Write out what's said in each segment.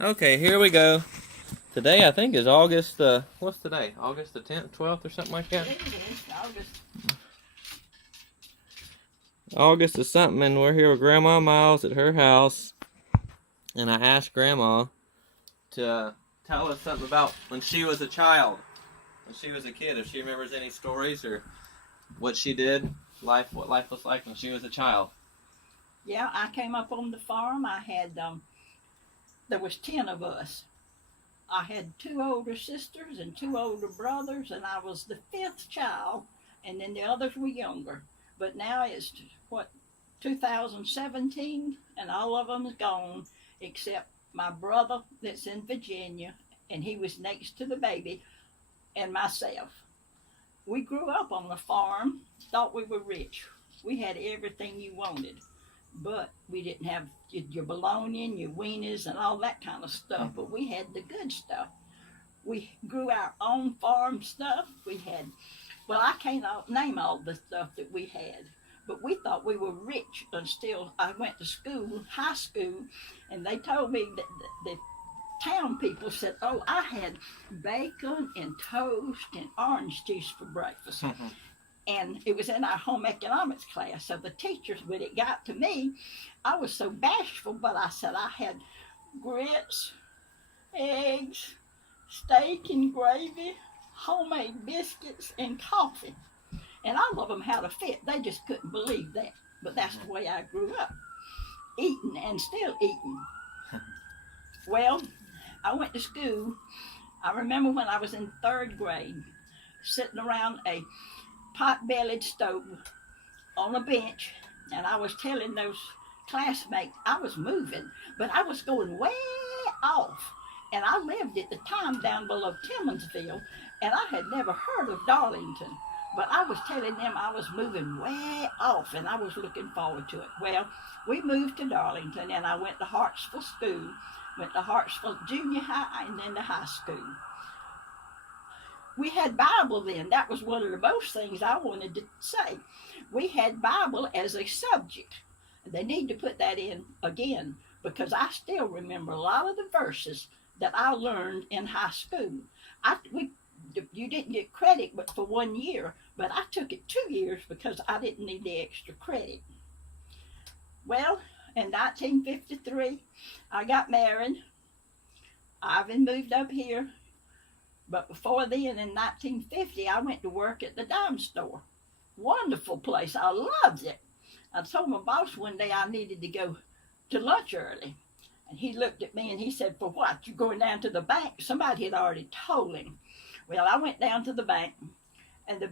Okay, here we go. Today I think is August, what's today? August the 10th, 12th or something like that? It is August. August is something, and we're here with Grandma Miles at her house. And I asked Grandma to tell us something about when she was a child, when she was a kid, if she remembers any stories or what she did, what life was like when she was a child. Yeah, I came up on the farm. There was 10 of us. I had 2 older sisters and 2 older brothers, and I was the 5th child, and then the others were younger. But now it's, 2017, and all of them is gone, except my brother that's in Virginia, and he was next to the baby, and myself. We grew up on the farm, thought we were rich. We had everything you wanted, but we didn't have your bologna and your wieners and all that kind of stuff, but we had the good stuff. We grew our own farm stuff. I can't name all the stuff that we had, but we thought we were rich until I went to school, high school, and they told me that the town people said, oh, I had bacon and toast and orange juice for breakfast. And it was in our home economics class. So the teachers, when it got to me, I was so bashful, but I said I had grits, eggs, steak and gravy, homemade biscuits, and coffee. And all of them had a fit. They just couldn't believe that. But that's the way I grew up, eating and still eating. Well, I went to school. I remember when I was in 3rd grade, sitting around a pot-bellied stove on a bench, and I was telling those classmates I was moving, but I was going way off. And I lived at the time down below Timmonsville, and I had never heard of Darlington. But I was telling them I was moving way off, and I was looking forward to it. Well, we moved to Darlington, and I went to Hartsville School, went to Hartsville Junior High, and then to high school. We had Bible then. That was one of the most things I wanted to say. We had Bible as a subject. They need to put that in again, because I still remember a lot of the verses that I learned in high school. You didn't get credit but for 1 year, but I took it 2 years because I didn't need the extra credit. Well, in 1953, I got married. Ivan moved up here. But before then, in 1950, I went to work at the dime store. Wonderful place. I loved it. I told my boss one day I needed to go to lunch early. And he looked at me and he said, for what? You going down to the bank? Somebody had already told him. Well, I went down to the bank, and the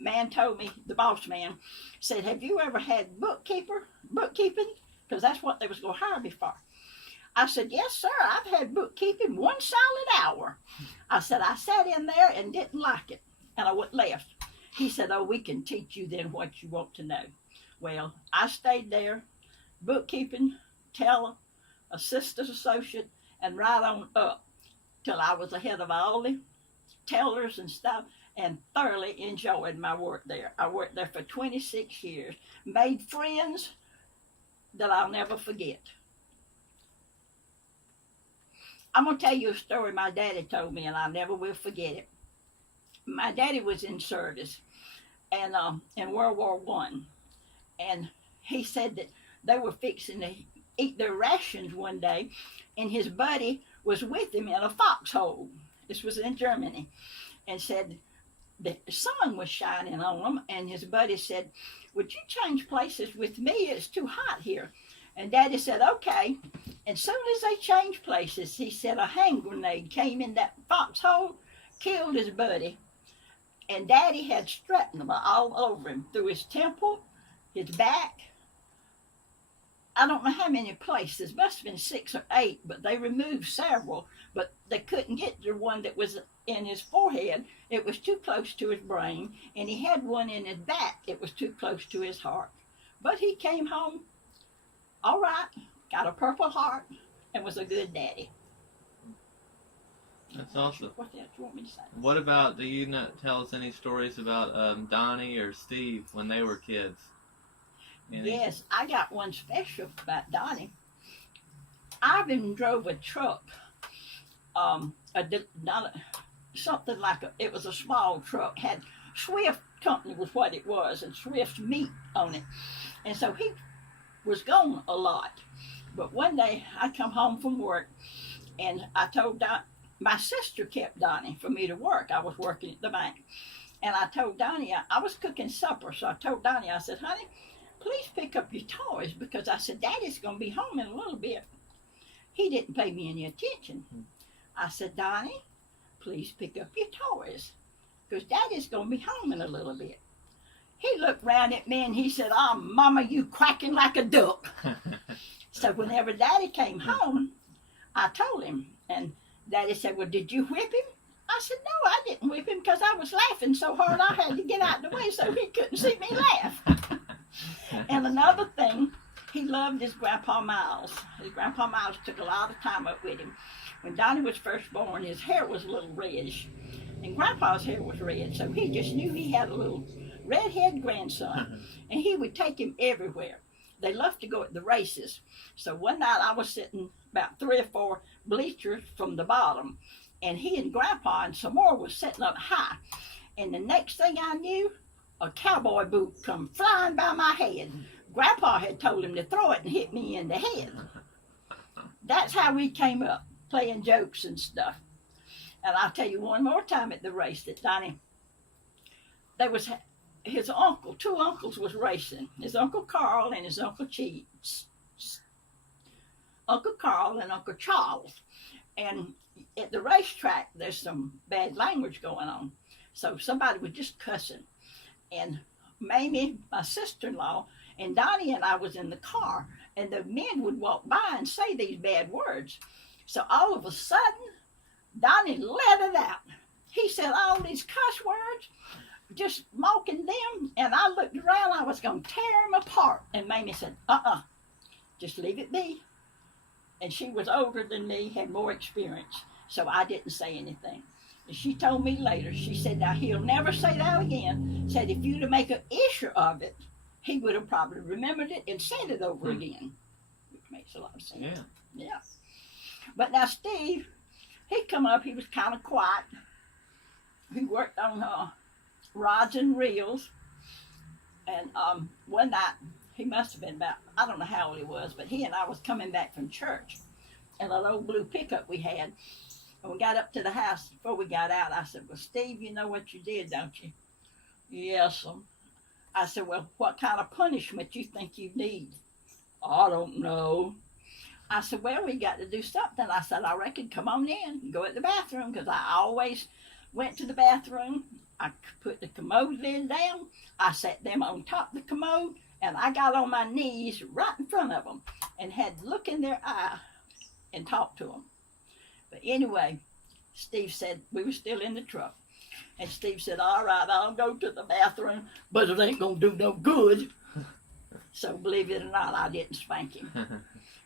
man told me, the boss man, said, have you ever had bookkeeping? Because that's what they was going to hire me for. I said, yes, sir, I've had bookkeeping 1 solid hour. I said, I sat in there and didn't like it, and I left. He said, oh, we can teach you then what you want to know. Well, I stayed there, bookkeeping, teller, assistant associate, and right on up till I was ahead of all the tellers and stuff, and thoroughly enjoyed my work there. I worked there for 26 years, made friends that I'll never forget. I'm going to tell you a story my daddy told me, and I never will forget it. My daddy was in service and in World War One, and he said that they were fixing to eat their rations one day, and his buddy was with him in a foxhole. This was in Germany, and said the sun was shining on them, and his buddy said, would you change places with me? It's too hot here. And Daddy said, okay. And soon as they changed places, he said a hand grenade came in that foxhole, killed his buddy. And Daddy had shrapnel all over him, through his temple, his back. I don't know how many places, must have been 6 or 8, but they removed several, but they couldn't get the one that was in his forehead. It was too close to his brain, and he had one in his back. It was too close to his heart. But he came home all right, got a Purple Heart, and was a good daddy. That's awesome. What else you want me to say? What about, do you not tell us any stories about Donnie or Steve when they were kids? Yes, I got one special about Donnie. Ivan drove a truck, not something like it was a small truck, had Swift Company was what it was, and Swift's meat on it. And so he was gone a lot. But one day I come home from work, and I told my sister kept Donnie for me to work. I was working at the bank. And I told Donnie, I was cooking supper, so I told Donnie, I said, honey, please pick up your toys, because I said, Daddy's going to be home in a little bit. He didn't pay me any attention. I said, Donnie, please pick up your toys, because Daddy's going to be home in a little bit. He looked round at me and he said, oh, Mama, you quacking like a duck. So whenever Daddy came home, I told him, and Daddy said, well, did you whip him? I said, no, I didn't whip him, because I was laughing so hard I had to get out of the way so he couldn't see me laugh. And another thing, he loved his Grandpa Miles. His Grandpa Miles took a lot of time up with him. When Donnie was first born, his hair was a little reddish, and Grandpa's hair was red, so he just knew he had a little redhead grandson, and he would take him everywhere. They loved to go at the races. So one night I was sitting about 3 or 4 bleachers from the bottom, and he and Grandpa and some more was sitting up high. And the next thing I knew, a cowboy boot come flying by my head. Grandpa had told him to throw it and hit me in the head. That's how we came up, playing jokes and stuff. And I'll tell you one more time at the race that Donnie, there was his uncle, 2 uncles was racing. His Uncle Carl and his Uncle Uncle Carl and Uncle Charles. And at the racetrack, there's some bad language going on. So somebody was just cussing. And Mamie, my sister-in-law, and Donnie and I was in the car, and the men would walk by and say these bad words. So all of a sudden, Donnie let it out. He said all these cuss words, just mocking them, and I looked around, I was going to tear them apart. And Mamie said, just leave it be. And she was older than me, had more experience, so I didn't say anything. And she told me later, she said, now he'll never say that again. Said if you'd have make an issue of it, he would have probably remembered it and said it over again, which makes a lot of sense. Yeah. But now Steve, he come up, he was kind of quiet. He worked on rods and reels. And one night, he must have been about, I don't know how old he was, but he and I was coming back from church in an old blue pickup we had. And we got up to the house, before we got out, I said, well, Steve, you know what you did, don't you? Yes, I said, well, what kind of punishment you think you need? I don't know. I said, well, we got to do something. I said, I reckon come on in and go at the bathroom, because I always went to the bathroom. I put the commode lid down. I sat them on top of the commode, and I got on my knees right in front of them and had to look in their eye and talk to them. But anyway, Steve said, we were still in the truck, and Steve said, all right, I'll go to the bathroom, but it ain't going to do no good. So believe it or not, I didn't spank him.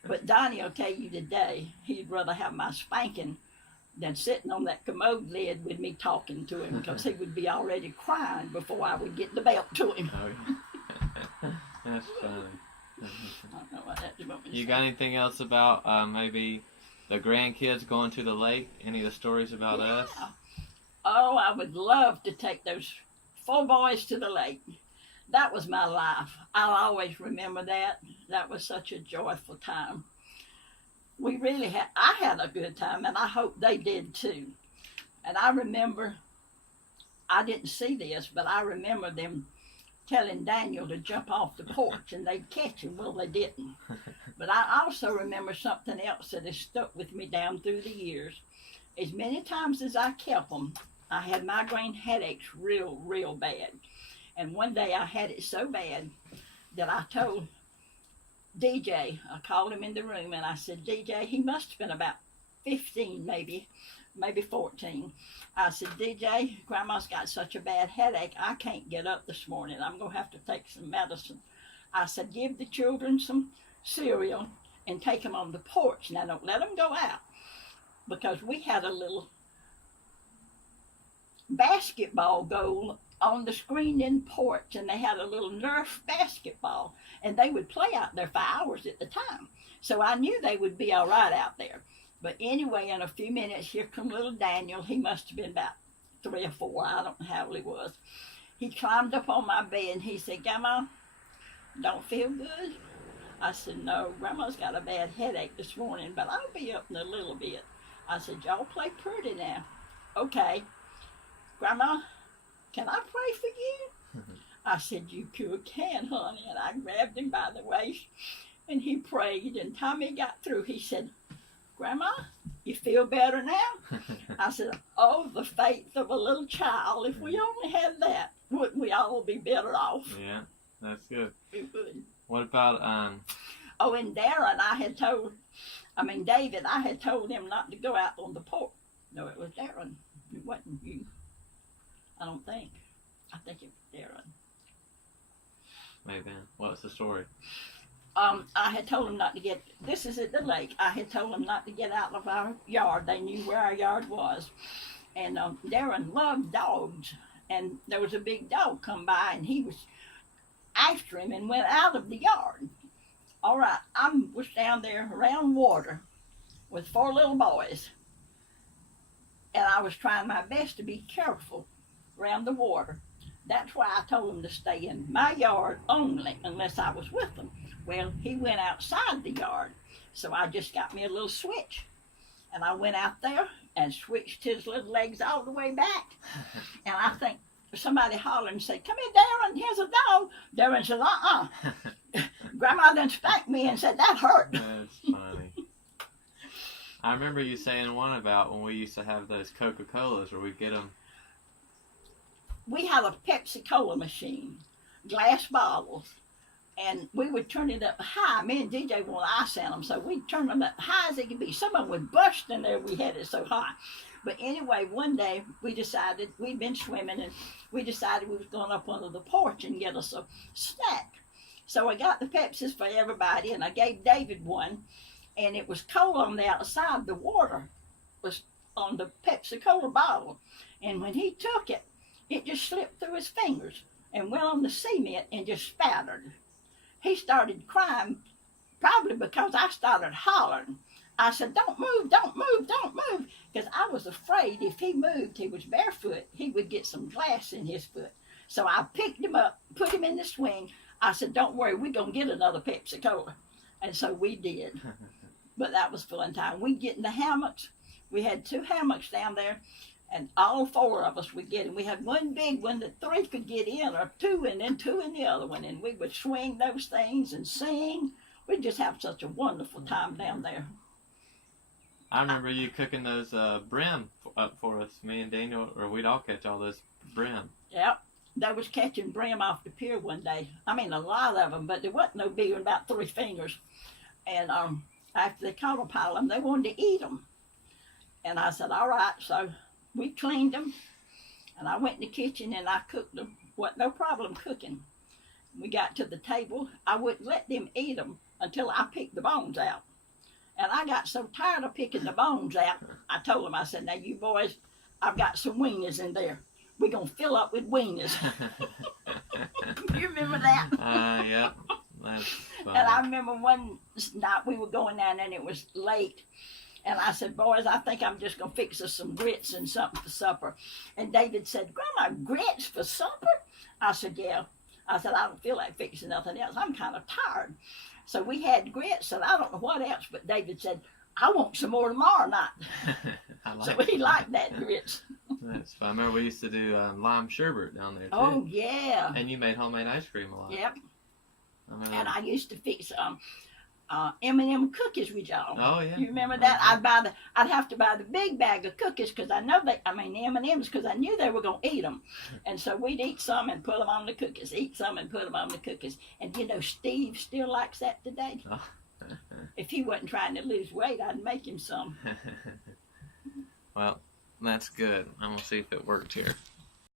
But Donnie will tell you today, he'd rather have my spanking than sitting on that commode lid with me talking to him, because he would be already crying before I would get the belt to him. That's funny. I don't know what that's about. You got anything else about maybe the grandkids going to the lake? Any of the stories about us? Oh, I would love to take those 4 boys to the lake. That was my life. I'll always remember that. That was such a joyful time. I had a good time, and I hope they did too. And I remember, I didn't see this, but I remember them telling Daniel to jump off the porch and they'd catch him. Well, they didn't. But I also remember something else that has stuck with me down through the years. As many times as I kept them, I had migraine headaches real, real bad. And one day I had it so bad that I told DJ, I called him in the room and I said, DJ, he must have been about 15 maybe 14. I said, DJ, Grandma's got such a bad headache, I can't get up this morning. I'm going to have to take some medicine. I said, give the children some cereal and take them on the porch. Now, don't let them go out, because we had a little basketball goal on the screened-in porch, and they had a little Nerf basketball, and they would play out there for hours at the time. So I knew they would be all right out there. But anyway, in a few minutes, here come little Daniel. He must have been about 3 or 4. I don't know how old he was. He climbed up on my bed and he said, Grandma, don't feel good? I said, no, Grandma's got a bad headache this morning, but I'll be up in a little bit. I said, y'all play pretty now. Okay. Grandma, can I pray for you? I said, you sure can, honey. And I grabbed him by the waist and he prayed. And Tommy got through. He said, Grandma, you feel better now? I said, oh, the faith of a little child. If we only had that, wouldn't we all be better off? Yeah, that's good. We would. What about, Oh, and David, I had told him not to go out on the porch. No, it was Darren. It wasn't you. I don't think. I think it was Darren. maybe, what's the story? I had told him not to get, this is at the lake, I had told him not to get out of our yard. They knew where our yard was. And Darren loved dogs. And there was a big dog come by and he was after him and went out of the yard. All right, I was down there around water with 4 little boys. And I was trying my best to be careful around the water. That's why I told him to stay in my yard only unless I was with them. Well, he went outside the yard, so I just got me a little switch. And I went out there and switched his little legs all the way back. And I think somebody hollered and said, come here, Darren, here's a dog. Darren said, Grandma done spanked me and said, that hurt. That's funny. I remember you saying one about when we used to have those Coca-Colas where we'd get them. We had a Pepsi-Cola machine, glass bottles. And we would turn it up high. Me and DJ wanted ice in them, so we'd turn them up high as they could be. Some of them would bust in there. We had it so high. But anyway, one day we decided, we'd been swimming, and we decided we was going up under the porch and get us a snack. So I got the Pepsis for everybody, and I gave David one, and it was cold on the outside. The water was on the Pepsi-Cola bottle. And when he took it, it just slipped through his fingers and went on the cement and just spattered. He started crying, probably because I started hollering. I said, don't move, don't move, don't move. Because I was afraid if he moved, he was barefoot, he would get some glass in his foot. So I picked him up, put him in the swing. I said, don't worry, we're going to get another Pepsi-Cola. And so we did. But that was fun time. We'd get in the hammocks. We had 2 hammocks down there. And all 4 of us would get in. We had one big one that 3 could get in, or 2, and then 2 in the other one. And we would swing those things and sing. We'd just have such a wonderful time down there. I remember you cooking those brim up for us, me and Daniel, or we'd all catch all those brim. Yep. They was catching brim off the pier one day. I mean, a lot of them, but there wasn't no bigger than about 3 fingers. And after they caught a pile of them, they wanted to eat them. And I said, all right, so we cleaned them, and I went in the kitchen and I cooked them. What, no problem cooking. We got to the table. I wouldn't let them eat them until I picked the bones out. And I got so tired of picking the bones out, I told them, I said, now you boys, I've got some wieners in there. We're going to fill up with wieners. You remember that? Yeah, that's funny. And I remember one night we were going down and it was late. And I said, boys, I think I'm just going to fix us some grits and something for supper. And David said, Grandma, grits for supper? I said, yeah. I said, I don't feel like fixing nothing else. I'm kind of tired. So we had grits, and I don't know what else, but David said, I want some more tomorrow night. So he liked that grits. That's fun. I remember we used to do lime sherbet down there, too. Oh, yeah. And you made homemade ice cream a lot. Yep. And I used to fix M&M cookies with y'all. Oh, yeah. You remember that? I'd have to buy the big bag of cookies because I know M&Ms, because I knew they were going to eat them. And so we'd eat some and put them on the cookies, eat some and put them on the cookies. And you know, Steve still likes that today. Oh. If he wasn't trying to lose weight, I'd make him some. Well, that's good. I'm going to see if it worked here.